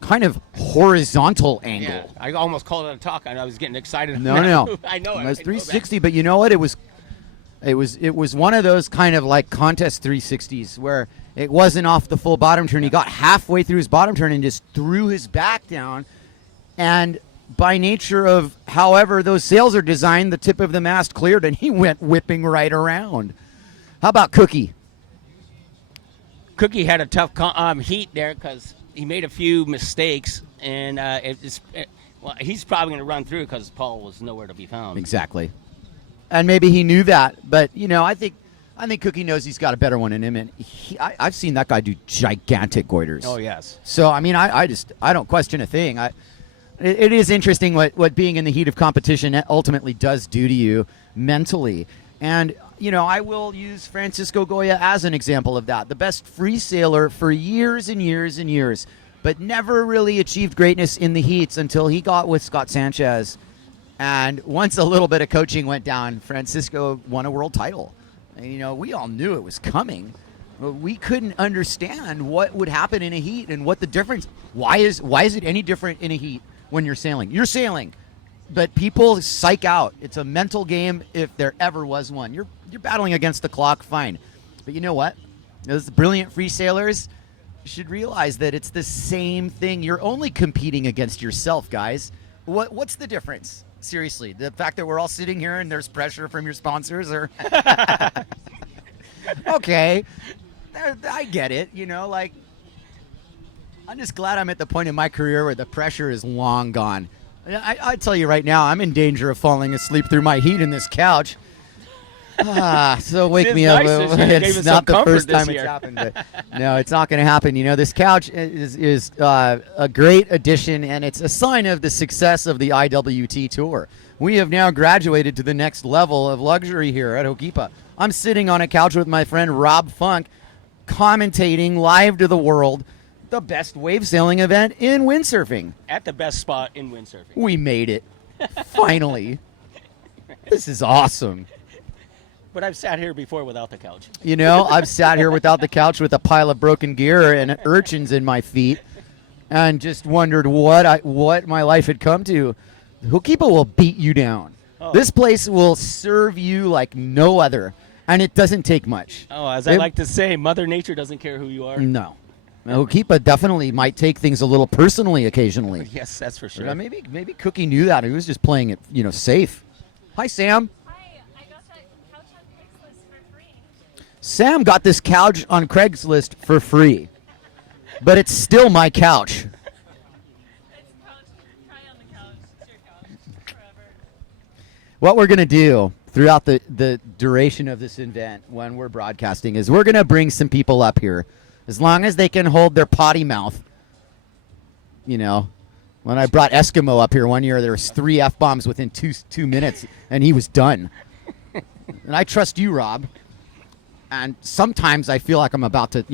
kind of horizontal angle. Yeah, I almost called it a talk. I was getting excited. No. I know It was I know 360, but you know what? It was one of those kind of like contest 360s where it wasn't off the full bottom turn. He got halfway through his bottom turn and just threw his back down. And by nature of however those sails are designed, the tip of the mast cleared and he went whipping right around. How about Cookie? Cookie had a tough heat there because he made a few mistakes, and he's probably going to run through because Paul was nowhere to be found. Exactly. And maybe he knew that, but I think Cookie knows he's got a better one in him, and I've seen that guy do gigantic goiters. Oh yes. So I mean, I don't question a thing. It is interesting what being in the heat of competition ultimately does do to you mentally, and I will use Francisco Goya as an example of that. The best free sailor for years and years and years, but never really achieved greatness in the heats until he got with Scott Sanchez. And once a little bit of coaching went down, Francisco won a world title. And, we all knew it was coming, but we couldn't understand what would happen in a heat and what the difference. Why is it any different in a heat when you're sailing? You're sailing, but people psych out. It's a mental game if there ever was one. You're battling against the clock, fine. But you know what? Those brilliant free sailors should realize that it's the same thing. You're only competing against yourself, guys. What's the difference? Seriously, the fact that we're all sitting here and there's pressure from your sponsors, or okay, I get it. I'm just glad I'm at the point in my career where the pressure is long gone. I tell you right now, I'm in danger of falling asleep through my heat in this couch. So wake me up. It's not the first time it's happened. But no, it's not going to happen. This couch is a great addition, and it's a sign of the success of the IWT Tour. We have now graduated to the next level of luxury here at Hokipa. I'm sitting on a couch with my friend Rob Funk, commentating live to the world the best wave sailing event in windsurfing. At the best spot in windsurfing. We made it. Finally. This is awesome. But I've sat here before without the couch. I've sat here without the couch with a pile of broken gear and urchins in my feet and just wondered what my life had come to. Hokipa will beat you down. Oh. This place will serve you like no other, and it doesn't take much. Oh, as I like to say, Mother Nature doesn't care who you are. No. Hokipa definitely might take things a little personally occasionally. Yes, that's for sure. But maybe Cookie knew that. He was just playing it, safe. Hi, Sam. Sam got this couch on Craigslist for free, but it's still my couch. What we're going to do throughout the duration of this event when we're broadcasting is we're going to bring some people up here, as long as they can hold their potty mouth. When I brought Eskimo up here one year, there was 3 F-bombs within two minutes, and he was done. And I trust you, Rob. And sometimes I feel like I'm about to,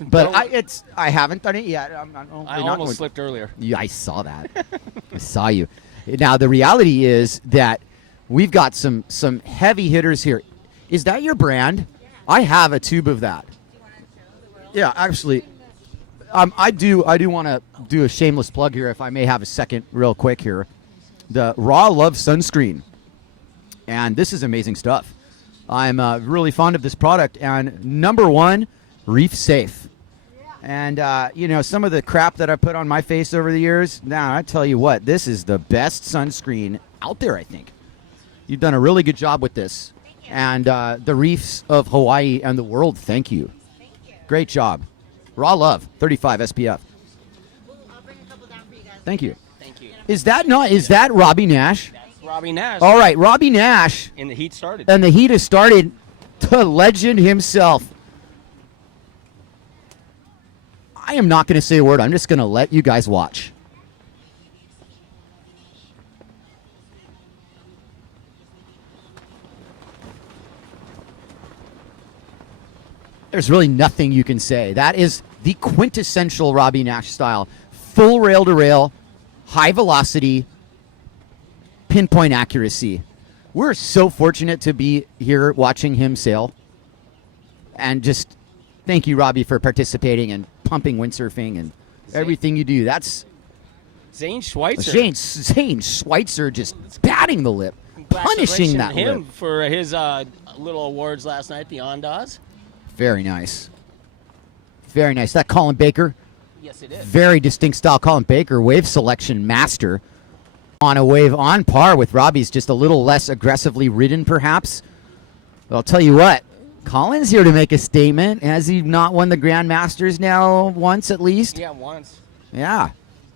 but I haven't done it yet. I almost slipped earlier. Yeah, I saw that. I saw you. Now the reality is that we've got some heavy hitters here. Is that your brand? Yeah. I have a tube of that. Do you want to show the world? Yeah, actually, I do want to do a shameless plug here, if I may have a second, real quick here. The Raw Love sunscreen, and this is amazing stuff. I'm really fond of this product, and number one, reef safe. Yeah. And, some of the crap that I put on my face over the years, I tell you what, this is the best sunscreen out there, I think. You've done a really good job with this. Thank you. And the reefs of Hawaii and the world, thank you. Thank you. Great job. Raw Love, 35 SPF. I'll bring a couple down for you guys. Thank you. Thank you. Is that Robbie Nash? Robbie Nash. All right, Robbie Nash. And the heat started. And the heat has started. The legend himself. I am not going to say a word. I'm just going to let you guys watch. There's really nothing you can say. That is the quintessential Robbie Nash style. Full rail to rail, high velocity, pinpoint accuracy. We're so fortunate to be here watching him sail. And just thank you, Robbie, for participating and pumping windsurfing and everything you do. That's Zane Schweitzer. Zane Schweitzer just batting the lip, punishing that him lip. for his little awards last night, the Ondas. Very nice. Very nice. That Colin Baker, Yes, it is. very distinct style. Colin Baker, wave selection master. On a wave on par with Robbie's, just a little less aggressively ridden, perhaps. But I'll tell you what, Colin's here to make a statement. Has he not won the Grand Masters now once at least? Yeah, once. Yeah.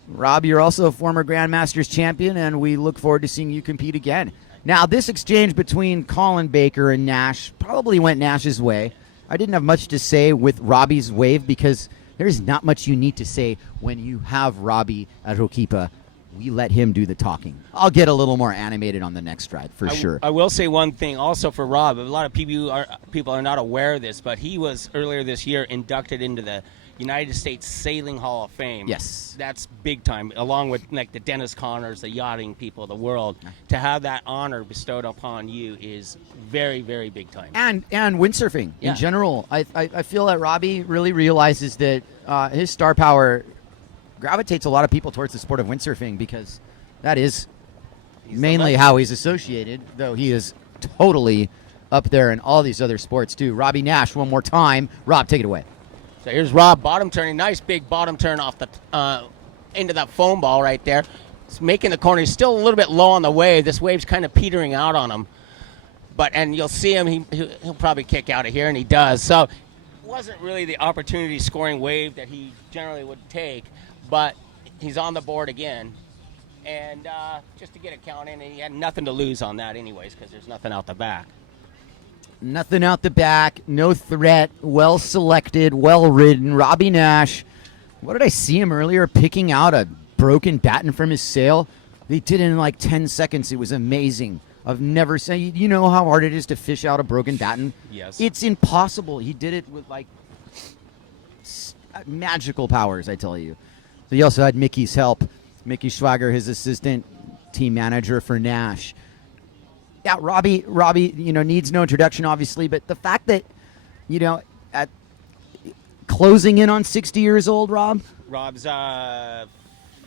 Rob, you're also a former Grand Masters champion, and we look forward to seeing you compete again. Now, this exchange between Colin Baker and Nash probably went Nash's way. I didn't have much to say with Robbie's wave because there's not much you need to say when you have Robbie at Rokipa. We let him do the talking. I'll get a little more animated on the next ride for sure. I will say one thing also for Rob. A lot of people are not aware of this, but he was earlier this year inducted into the United States Sailing Hall of Fame. Yes. That's big time, along with like the Dennis Connors, the yachting people of the world. To have that honor bestowed upon you is very, very big time. And windsurfing Yeah. in general. I feel that Robbie really realizes that his star power gravitates a lot of people towards the sport of windsurfing because that is mainly how he's associated, though he is totally up there in all these other sports too. Robbie Nash, one more time. Rob, take it away. So here's Rob bottom turning, nice big bottom turn off the into that foam ball right there. It's making the corner. He's still a little bit low on the wave. This wave's kind of petering out on him. And you'll see him. He'll probably kick out of here, and he does. So it wasn't really the opportunity scoring wave that he generally would take, but he's on the board again. And just to get a count in, and he had nothing to lose on that anyways because there's nothing out the back. Nothing out the back, no threat, well selected, well ridden. Robbie Nash, what did I see him earlier picking out a broken batten from his sail? He did it in like 10 seconds. It was amazing. I've never seen, you know how hard it is to fish out a broken batten? Yes. It's impossible. He did it with like magical powers, I tell you. So he also had Mickey's help. Mickey Schwager, his assistant team manager for Nash. Yeah, Robbie, needs no introduction, obviously, but the fact that, at closing in on 60 years old, Rob? Rob's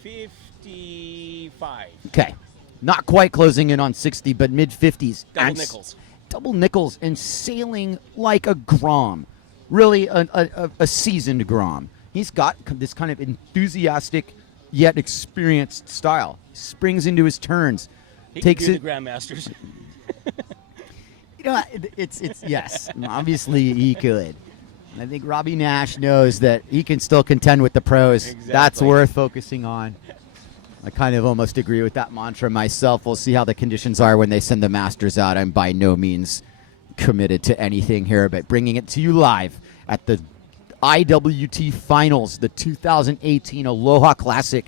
55. Okay. Not quite closing in on 60, but mid-50s. Double nickels. Double nickels and sailing like a Grom. Really a seasoned Grom. He's got this kind of enthusiastic yet experienced style. Springs into his turns. He takes can do it. the Grandmasters. It's yes. Obviously, he could. I think Robbie Nash knows that he can still contend with the pros. Exactly. That's worth focusing on. I kind of almost agree with that mantra myself. We'll see how the conditions are when they send the Masters out. I'm by no means committed to anything here, but bringing it to you live at the IWT Finals, the 2018 Aloha Classic.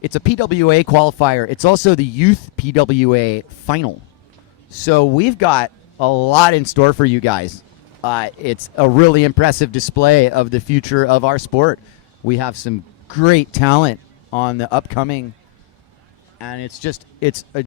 It's a PWA qualifier. It's also the Youth PWA Final. So we've got a lot in store for you guys. It's a really impressive display of the future of our sport. We have some great talent on the upcoming, and it's a